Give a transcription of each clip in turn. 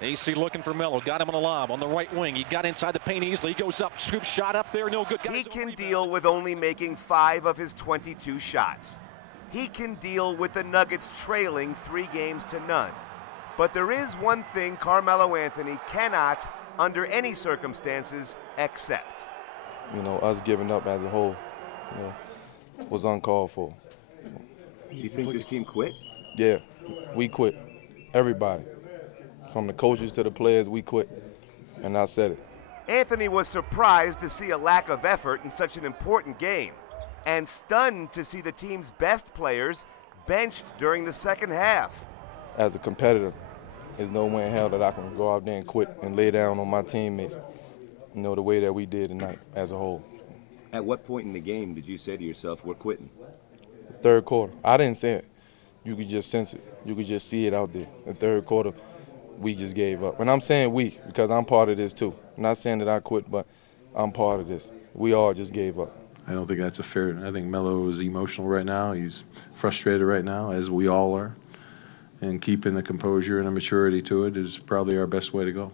AC looking for Melo, got him on a lob on the right wing. He got inside the paint easily. He goes up, scoop shot up there, no good. He can deal with only making 5 of his 22 shots. He can deal with the Nuggets trailing 3 games to none. But there is one thing Carmelo Anthony cannot, under any circumstances, accept. You know, us giving up as a whole, you know, was uncalled for. You think this team quit? Yeah, we quit. Everybody. From the coaches to the players, we quit. And I said it. Anthony was surprised to see a lack of effort in such an important game, and stunned to see the team's best players benched during the second half. As a competitor, there's no way in hell that I can go out there and quit and lay down on my teammates, you know, the way that we did tonight as a whole. At what point in the game did you say to yourself, we're quitting? Third quarter. I didn't say it. You could just sense it. You could just see it out there. The third quarter, we just gave up. And I'm saying we because I'm part of this too. I'm not saying that I quit, but I'm part of this. We all just gave up. I don't think that's a fair. I think Melo is emotional right now. He's frustrated right now, as we all are. And keeping the composure and the maturity to it is probably our best way to go.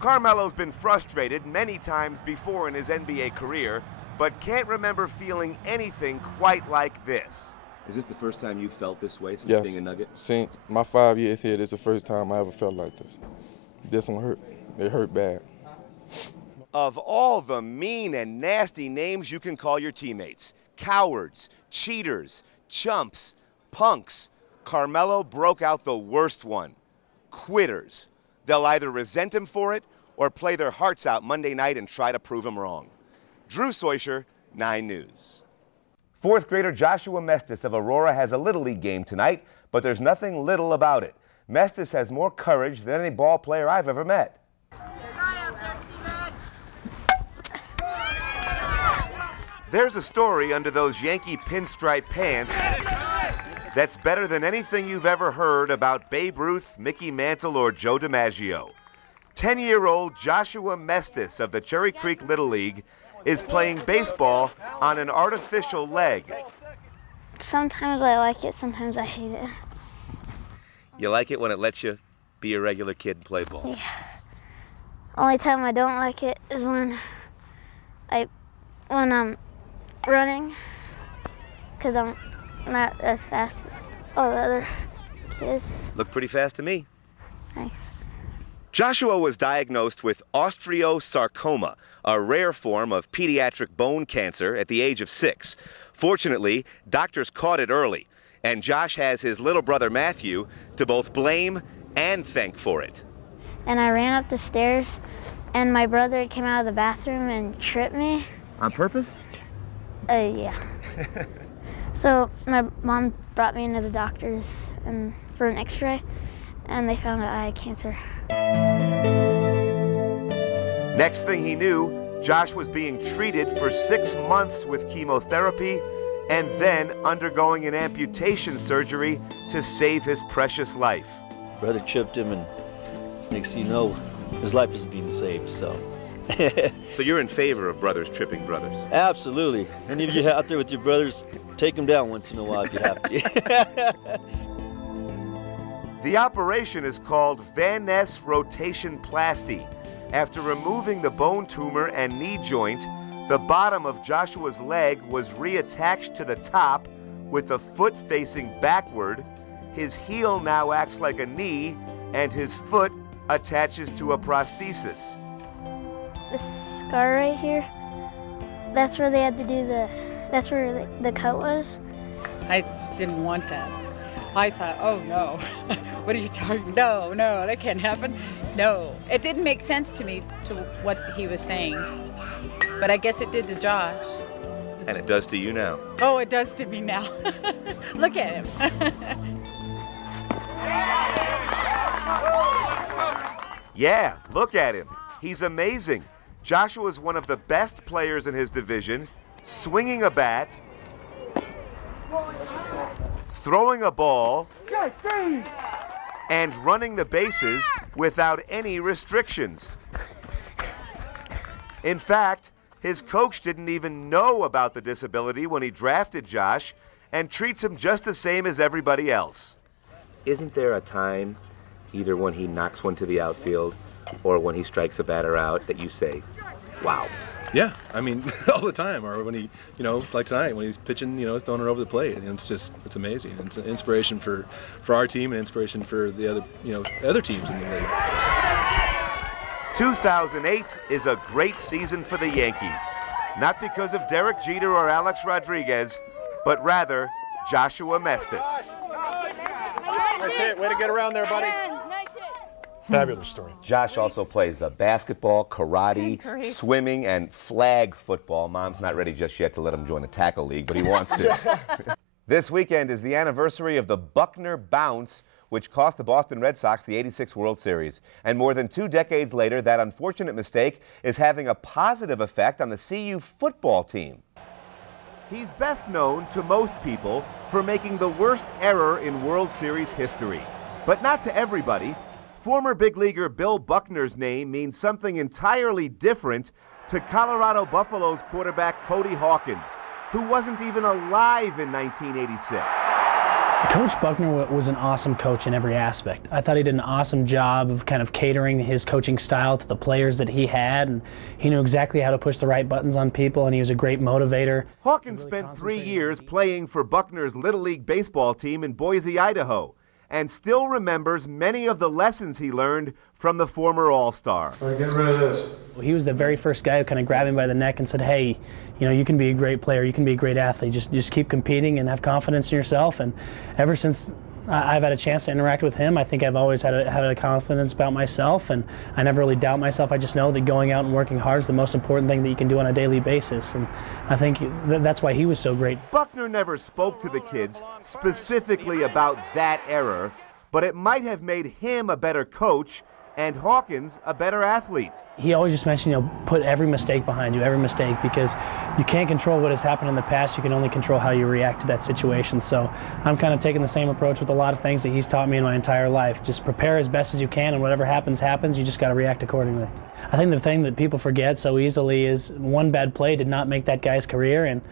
Carmelo's been frustrated many times before in his NBA career, but can't remember feeling anything quite like this. Is this the first time you felt this way since being a Nugget? Since my 5 years here, this is the first time I ever felt like this. This one hurt. It hurt bad. Of all the mean and nasty names you can call your teammates, cowards, cheaters, chumps, punks, Carmelo broke out the worst one, quitters. They'll either resent him for it or play their hearts out Monday night and try to prove him wrong. Drew Soicher, 9 News. 4th grader Joshua Mestis of Aurora has a Little League game tonight, but there's nothing little about it. Mestis has more courage than any ball player I've ever met. There's a story under those Yankee pinstripe pants that's better than anything you've ever heard about Babe Ruth, Mickey Mantle, or Joe DiMaggio. 10-year-old Joshua Mestis of the Cherry Creek Little League is playing baseball on an artificial leg. Sometimes I like it, sometimes I hate it. You like it when it lets you be a regular kid and play ball? Yeah. Only time I don't like it is when I'm running, because I'm not as fast as all the other kids. Look pretty fast to me. Thanks. Joshua was diagnosed with osteosarcoma, a rare form of pediatric bone cancer at the age of 6. Fortunately, doctors caught it early, and Josh has his little brother Matthew to both blame and thank for it. And I ran up the stairs, and my brother came out of the bathroom and tripped me. On purpose? Yeah. So my mom brought me into the doctors for an x-ray, and they found out I had cancer. Next thing he knew, Josh was being treated for 6 months with chemotherapy and then undergoing an amputation surgery to save his precious life. Brother tripped him, and next thing you know, his life is being saved, so. So you're in favor of brothers tripping brothers? Absolutely. Any of you out there with your brothers, take them down once in a while if you have to. The operation is called Van Ness rotation plasty. After removing the bone tumor and knee joint, the bottom of Joshua's leg was reattached to the top with the foot facing backward. His heel now acts like a knee, and his foot attaches to a prosthesis. This scar right here, that's where they had to do that's where the cut was. I didn't want that. I thought, oh no, what are you talking? No, that can't happen. No, it didn't make sense to me to what he was saying, but I guess it did to Josh. And it does to you now. Oh, it does to me now. Look at him. Yeah, look at him. He's amazing. Joshua's one of the best players in his division, swinging a bat, throwing a ball, and running the bases without any restrictions. In fact, his coach didn't even know about the disability when he drafted Josh and treats him just the same as everybody else. Isn't there a time either when he knocks one to the outfield or when he strikes a batter out, that you say, wow? Yeah, I mean, all the time. Or when he, like tonight, when he's pitching, throwing it over the plate. And it's amazing. It's an inspiration for our team and inspiration for the other teams in the league. 2008 is a great season for the Yankees. Not because of Derek Jeter or Alex Rodriguez, but rather Joshua Mestis. Nice hit. Way to get around there, buddy. Fabulous story. Josh also plays basketball, karate, swimming, and flag football. Mom's not ready just yet to let him join the tackle league, but he wants to. This weekend is the anniversary of the Buckner Bounce, which cost the Boston Red Sox the '86 World Series. And more than 2 decades later, that unfortunate mistake is having a positive effect on the CU football team. He's best known to most people for making the worst error in World Series history, but not to everybody. Former big leaguer Bill Buckner's name means something entirely different to Colorado Buffaloes quarterback Cody Hawkins, who wasn't even alive in 1986. Coach Buckner was an awesome coach in every aspect. I thought he did an awesome job of kind of catering his coaching style to the players that he had, and he knew exactly how to push the right buttons on people, and he was a great motivator. Hawkins spent 3 years playing for Buckner's Little League baseball team in Boise, Idaho, and still remembers many of the lessons he learned from the former All-Star. All right, get rid of this. He was the very first guy who kind of grabbed him by the neck and said, hey, you can be a great player, you can be a great athlete, just keep competing and have confidence in yourself. And ever since I've had a chance to interact with him, I think I've always had a confidence about myself, and I never really doubt myself. I just know that going out and working hard is the most important thing that you can do on a daily basis, and I think that's why he was so great. Buckner never spoke to the kids specifically about that error, but it might have made him a better coach and Hawkins a better athlete. He always just mentioned, put every mistake behind you, every mistake, because you can't control what has happened in the past. You can only control how you react to that situation. So I'm kind of taking the same approach with a lot of things that he's taught me in my entire life. Just prepare as best as you can, and whatever happens, happens. You just got to react accordingly. I think the thing that people forget so easily is one bad play did not make that guy's career, and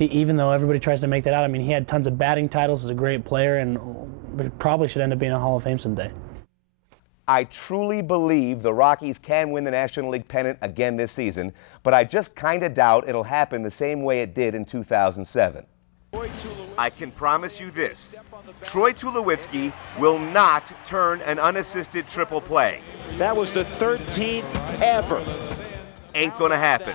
even though everybody tries to make that out, I mean, he had tons of batting titles, was a great player, and probably should end up being in a Hall of Fame someday. I truly believe the Rockies can win the National League pennant again this season, but I just kind of doubt it'll happen the same way it did in 2007. I can promise you this: Troy Tulowitzki will not turn an unassisted triple play. That was the 13th ever. Ain't gonna happen.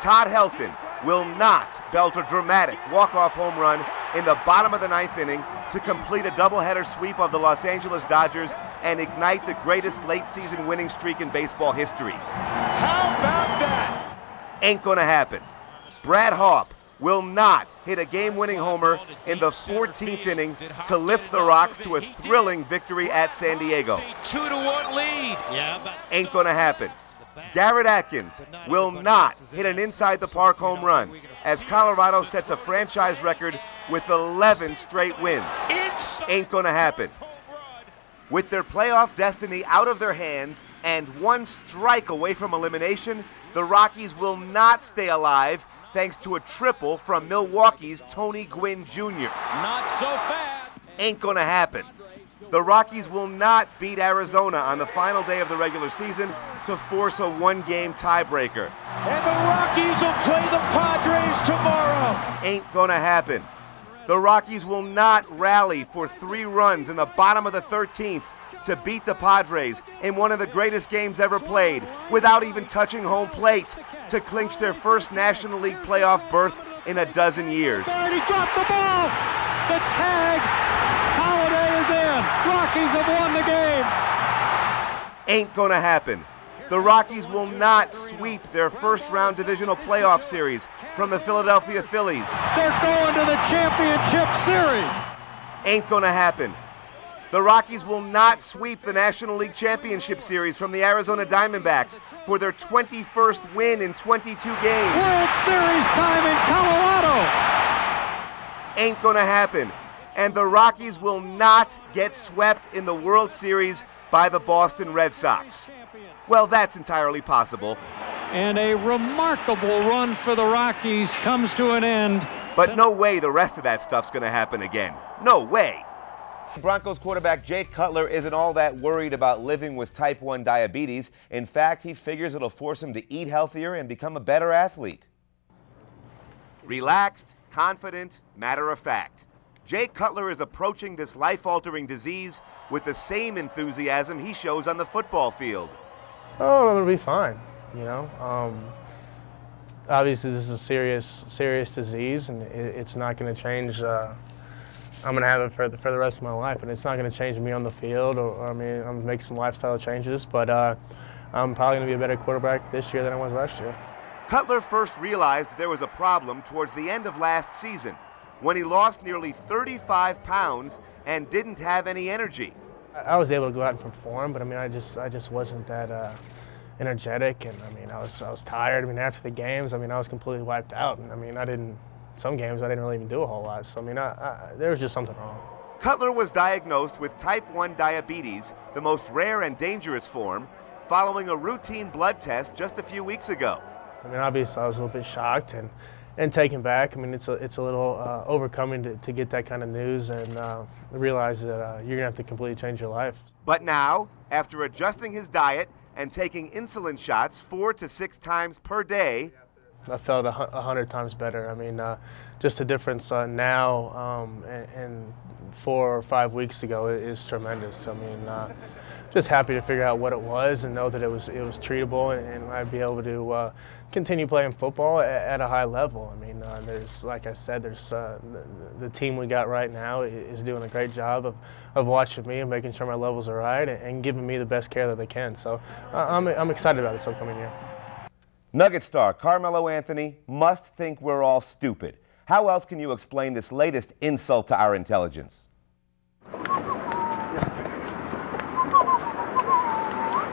Todd Helton will not belt a dramatic walk-off home run in the bottom of the 9th inning to complete a doubleheader sweep of the Los Angeles Dodgers and ignite the greatest late-season winning streak in baseball history. How about that? Ain't gonna happen. Brad Hawpe will not hit a game-winning homer in the 14th inning to lift the Rocks to a thrilling victory at San Diego. 2-1 lead. Ain't gonna happen. Garrett Atkins will not hit an inside-the-park home run as Colorado sets a franchise record with 11 straight wins. Ain't gonna happen. With their playoff destiny out of their hands and 1 strike away from elimination, the Rockies will not stay alive thanks to a triple from Milwaukee's Tony Gwynn Jr. Not so fast. Ain't gonna happen. The Rockies will not beat Arizona on the final day of the regular season to force a 1-game tiebreaker. And the Rockies will play the Padres tomorrow. Ain't gonna happen. The Rockies will not rally for 3 runs in the bottom of the 13th to beat the Padres in one of the greatest games ever played without even touching home plate to clinch their first National League playoff berth in a dozen years. He dropped the ball. The tag. Holiday is in. Rockies have won the game. Ain't gonna happen. The Rockies will not sweep their first-round divisional playoff series from the Philadelphia Phillies. They're going to the championship series. Ain't gonna happen. The Rockies will not sweep the National League Championship Series from the Arizona Diamondbacks for their 21st win in 22 games. World Series time in Colorado. Ain't gonna happen. And the Rockies will not get swept in the World Series by the Boston Red Sox. Well, that's entirely possible. And a remarkable run for the Rockies comes to an end. But no way the rest of that stuff's gonna happen again. No way. Broncos quarterback Jay Cutler isn't all that worried about living with type 1 diabetes. In fact, he figures it'll force him to eat healthier and become a better athlete. Relaxed, confident, matter of fact. Jay Cutler is approaching this life-altering disease with the same enthusiasm he shows on the football field. Oh, I'm gonna be fine, you know. Obviously, this is a serious disease, and it's not gonna change. I'm going to have it for the rest of my life, and it's not going to change me on the field. I mean, I'm going to make some lifestyle changes, but I'm probably going to be a better quarterback this year than I was last year. Cutler first realized there was a problem towards the end of last season when he lost nearly 35 pounds and didn't have any energy. I was able to go out and perform, but I mean, I just wasn't that energetic, and I mean, I was tired. I mean, after the games, I mean, I was completely wiped out, and I mean, some games I didn't really even do a whole lot, so I mean, there was just something wrong. Cutler was diagnosed with type 1 diabetes, the most rare and dangerous form, following a routine blood test just a few weeks ago. I mean, obviously I was a little bit shocked and taken back. I mean, it's a little overcoming to get that kind of news and realize that you're gonna have to completely change your life. But now, after adjusting his diet and taking insulin shots 4 to 6 times per day, I felt 100 times better. I mean, just the difference now and 4 or 5 weeks ago is tremendous. I mean, just happy to figure out what it was and know that it was treatable, and I'd be able to continue playing football at a high level. I mean, there's, like I said, there's the team we got right now is doing a great job of watching me and making sure my levels are right and giving me the best care that they can. So I'm excited about this upcoming year. Nugget star Carmelo Anthony must think we're all stupid. How else can you explain this latest insult to our intelligence?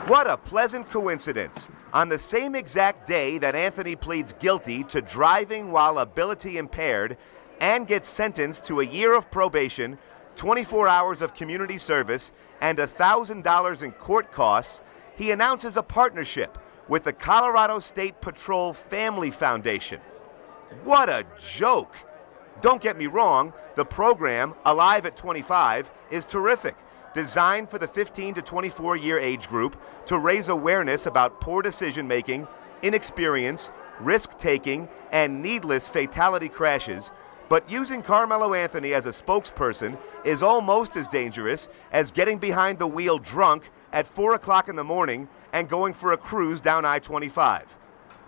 What a pleasant coincidence. On the same exact day that Anthony pleads guilty to driving while ability impaired and gets sentenced to a year of probation, 24 hours of community service, and $1,000 in court costs, he announces a partnership with the Colorado State Patrol Family Foundation. What a joke! Don't get me wrong, the program, Alive at 25, is terrific, designed for the 15 to 24-year age group to raise awareness about poor decision-making, inexperience, risk-taking, and needless fatality crashes. But using Carmelo Anthony as a spokesperson is almost as dangerous as getting behind the wheel drunk at 4 o'clock in the morning and going for a cruise down I-25.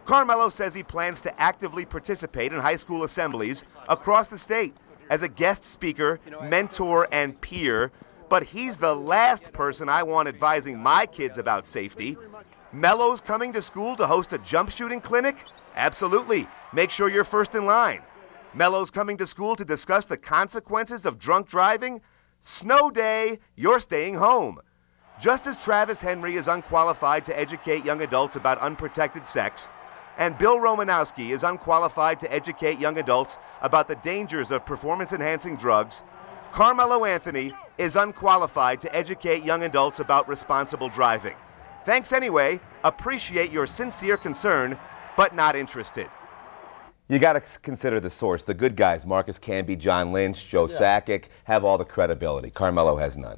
Carmelo says he plans to actively participate in high school assemblies across the state as a guest speaker, mentor, and peer, but he's the last person I want advising my kids about safety. Melo's coming to school to host a jump shooting clinic? Absolutely. Make sure you're first in line. Melo's coming to school to discuss the consequences of drunk driving? Snow day, you're staying home. Just as Travis Henry is unqualified to educate young adults about unprotected sex, and Bill Romanowski is unqualified to educate young adults about the dangers of performance-enhancing drugs, Carmelo Anthony is unqualified to educate young adults about responsible driving. Thanks anyway, appreciate your sincere concern, but not interested. You got to consider the source. The good guys, Marcus Camby, John Lynch, Joe Sakic, have all the credibility. Carmelo has none.